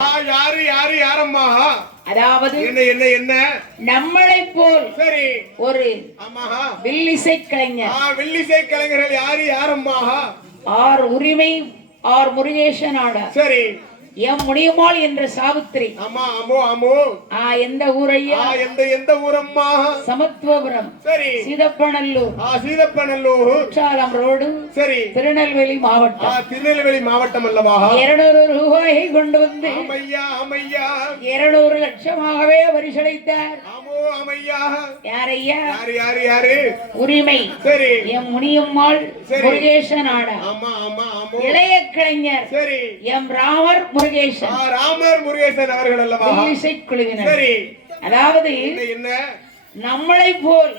யாரு யாரு யாரம்மா? அதாவது என்ன என்ன என்ன? நம்மளை போல் சரி. ஒரு ஆமா. வில்லிசை கலைஞர். வெள்ளிசை கலைஞர்கள் யாரு யாரம்மா? ஆர் உரிமை ஆர் முருகேசன் ஆடார் சரி. எம் முடியுமாள் என்ற சாவித்திரி. ஆமா ஆமோ ஆமோ ஆ எந்த ஊரையா ஆ எந்த எந்த ஊரம்மா? சமத்துவபுரம். சரி. சீதப்பநல்லூர் ஆ சீதப்பநல்லூர் குற்றாலம் ரோடு. சரி. திருநெல்வேலி ஆ மாவட்டம் திருநெல்வேலி மாவட்டம் அல்லவா? இருநூறு ரூபாயை கொண்டு வந்து ஆமையா ஆமையா இருநூறு லட்சமாகவே பரிசளித்தார். ஆமோ ஆமையா யாரையா யாரு யாரு யாரு? உரிமை. சரி. எம் முனியம்மாள். முருகேசன் ஆடார் ஆமா ஆமா ஆமோ. இளைய கலைஞர் சரி. எம் ராமர் ஆ முருகேசன். ராமர் முருகேசன் அவர்கள் அல்லவா? இசை குழுவினர். சரி. அதாவது என்ன நம்மளை போல்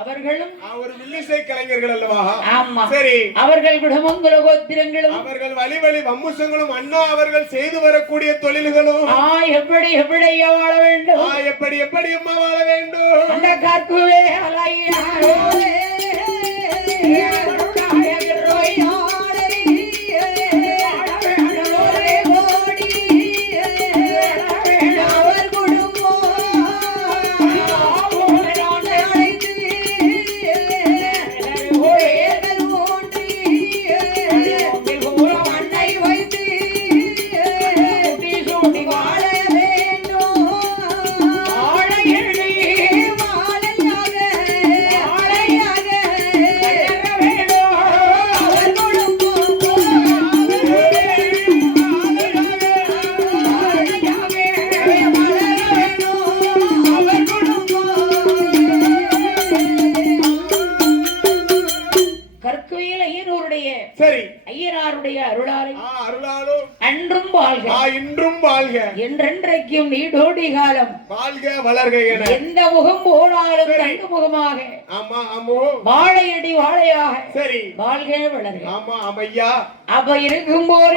அவர்களும் அவர் வில்லிசை கலைஞர்கள் அல்லவா? ஆமா. சரி. அவர்கள் குடும்பங்குல கோத்திரங்களும் அவர்கள் வழி வழி வம்முசங்களும் அண்ணா அவர்கள் செய்து வரக்கூடிய தொழில்களும் ஆ எப்படி எப்படியா வாழ வேண்டும்? எப்படி எப்படி அம்மா வாழ வேண்டும்? அந்த கற்குவே அலையாரோ சரி. ஐயனாருடைய அருளாலை அருளாலும் அன்றும் வாழ்க. இன்றும் வாழ்க. என்றென்றைக்கும் நீடோடி காலம். வாழ்க வளர்க என. எந்த முகம் போனாலும் தங்க முகமாக. ஆமா ஆமோ. வாழையடி வாழையாக. சரி. வாழ்க வளர்க. ஆமா ஆமையா. அப்ப இருக்கும்போது